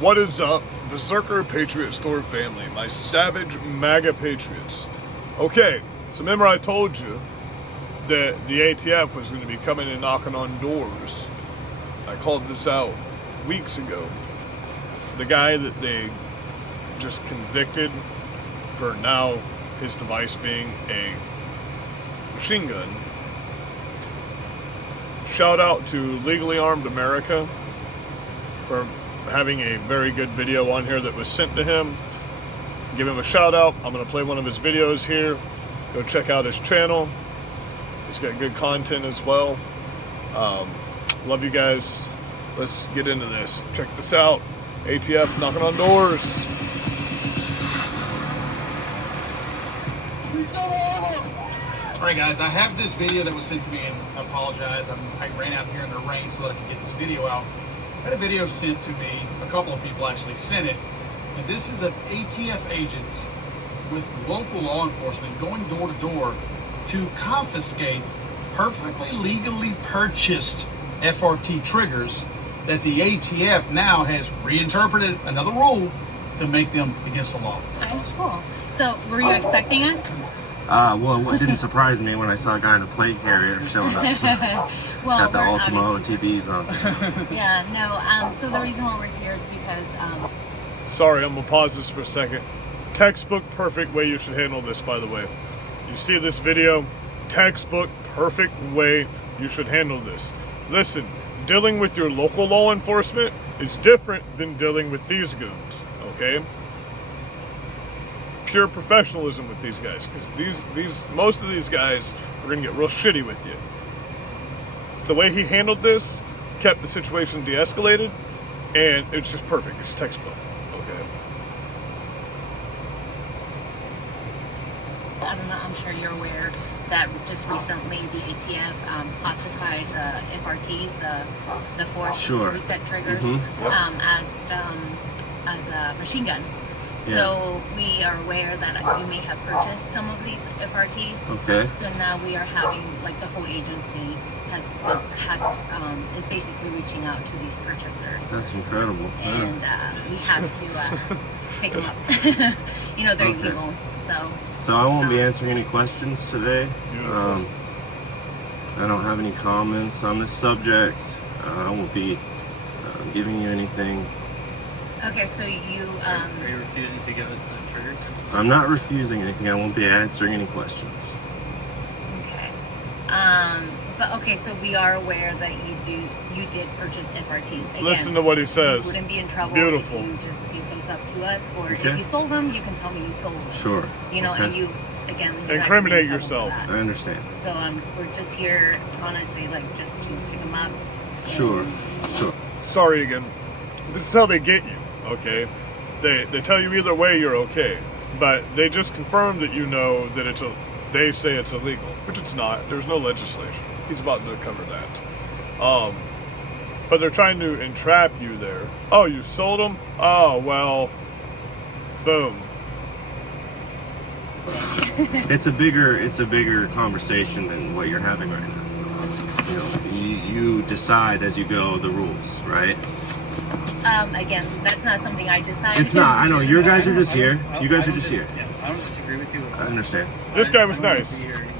What is up, Berserker Patriot Store family, my savage MAGA patriots? Okay, so remember I told you that the ATF was going to be coming and knocking on doors. I called this out weeks ago. The guy that they just convicted for now his device being a machine gun. Shout out to Legally Armed America for having a very good video on here that was sent to him. Give him a shout out. I'm going to play one of his videos here. Go check out his channel. He's got good content as well. Love you guys. Let's get into this. Check this out. ATF knocking on doors. Alright guys, I have this video that was sent to me, and I apologize. I ran out here in the rain so that I could get this video out. I had a video sent to me, a couple of people actually sent it, and this is of ATF agents with local law enforcement going door to door to confiscate perfectly legally purchased FRT triggers that the ATF now has reinterpreted another rule to make them against the law. Okay, cool. So, were you expecting us? Well, what didn't surprise me when I saw a guy in a plate carrier showing up. So Well, got the we're Ultima obviously- OTBs on. So. Yeah, no, so the reason why we're here is because, Sorry, I'm going to pause this for a second. Textbook perfect way you should handle this, by the way. You see this video? Textbook perfect way you should handle this. Listen, dealing with your local law enforcement is different than dealing with these goons, okay? Pure professionalism with these guys, because most of these guys are going to get real shitty with you. The way he handled this kept the situation de-escalated, and it's just perfect. It's textbook. Okay. I don't know, I'm sure you're aware that just recently the ATF classified FRTs, the force Sure. reset triggers, Mm-hmm. as machine guns. Yeah. So we are aware that you may have purchased some of these FRTs. Okay. So now we are having, like, the whole agency is basically reaching out to these purchasers, That's incredible. and we have to pick them up. You know, they're Okay. illegal, so. So I won't be answering any questions today. Beautiful. I don't have any comments on this subject. I won't be giving you anything. Okay, so you, Are you refusing to give us the trigger? I'm not refusing anything. I won't be answering any questions. okay. But okay, so we are aware that you did purchase FRTs. Again, Listen to what he says. you wouldn't be in trouble Beautiful. if you just gave those up to us, or Okay. if you sold them, you can tell me you sold them. Sure. You know, Okay. and you, again, you're not gonna be in Incriminate trouble yourself. for I that. understand. So we're just here, honestly, like, just to pick them up. Sure. Sure. Sorry again. This is how they get you, okay? They tell you either way you're okay, but they just confirm that you know that they say it's illegal, which it's not. There's no legislation. He's about to cover that. But they're trying to entrap you there. Oh, you sold them? Oh, well, boom. It's a bigger conversation than what you're having right now. You know, you decide as you go the rules, right? Again, that's not something I decided. It's not. I know. You guys are just here. You guys I are don't just here. Yeah, I don't disagree with you. I understand. This guy was I don't wanna nice. be here anyway.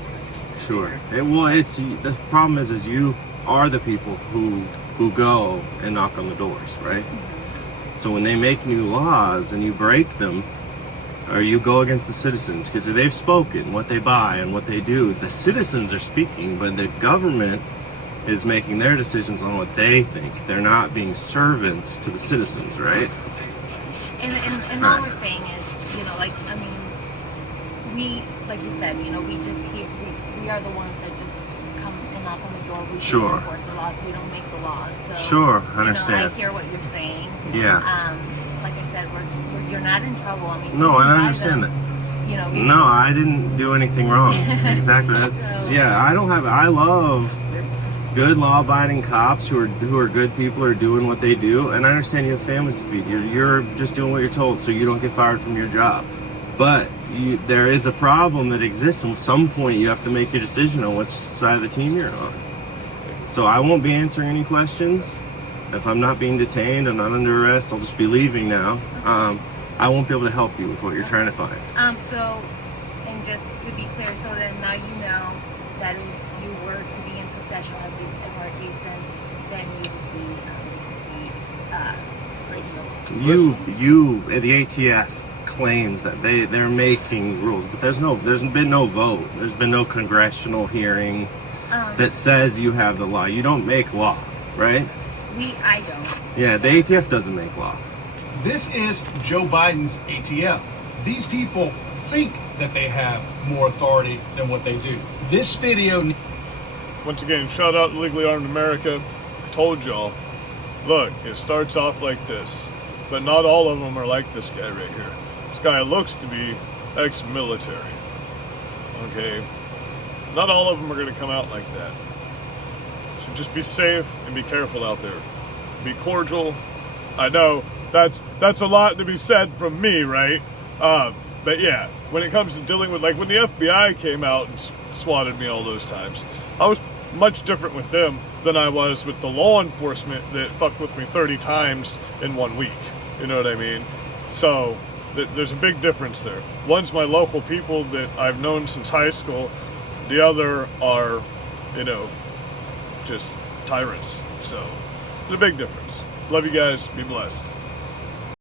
Sure. It's the problem is you are the people who go and knock on the doors, right? So when they make new laws and you break them, or you go against the citizens, because they've spoken what they buy and what they do, the citizens are speaking, but the government is making their decisions on what they think. They're not being servants to the citizens, right? And all we're saying is, you know, like, I mean, we, like you said, you know, we just hear, we are the ones that just come and knock on the door. We Sure. just enforce the laws. We don't make the laws. So, Sure, I you know, understand. I hear what you're saying. Yeah. Like I said, you're not in trouble. I mean, No, you and I buy understand them, that. You know. No, I didn't do anything wrong. Exactly. That's So- yeah. I love good law-abiding cops who are good people, who are doing what they do, and I understand you have families to feed. You're just doing what you're told, so you don't get fired from your job. But there is a problem that exists, and at some point you have to make a decision on which side of the team you're on. So I won't be answering any questions. if I'm not being detained, I'm not under arrest, I'll just be leaving now. I won't be able to help you with what you're trying to find. So, and just to be clear, so then now you know that if you were to be in possession of these MRGs, then you would be basically breaking the law. The ATF claims that they're making rules, but there's been no vote. There's been no congressional hearing that says you have the law. You don't make law, right? I don't. Yeah, the ATF doesn't make law. This is Joe Biden's ATF. These people think that they have more authority than what they do. This video... Once again, shout out to Legally Armed America. I told y'all, look, it starts off like this, but not all of them are like this guy right here. This guy looks to be ex-military. Okay? Not all of them are going to come out like that. So just be safe and be careful out there. Be cordial. I know that's a lot to be said from me, right? But yeah, when it comes to dealing with, like when the FBI came out and swatted me all those times, I was much different with them than I was with the law enforcement that fucked with me 30 times in 1 week. You know what I mean? So there's a big difference there. One's my local people that I've known since high school. The other are, just tyrants. So there's a big difference. Love you guys. Be blessed.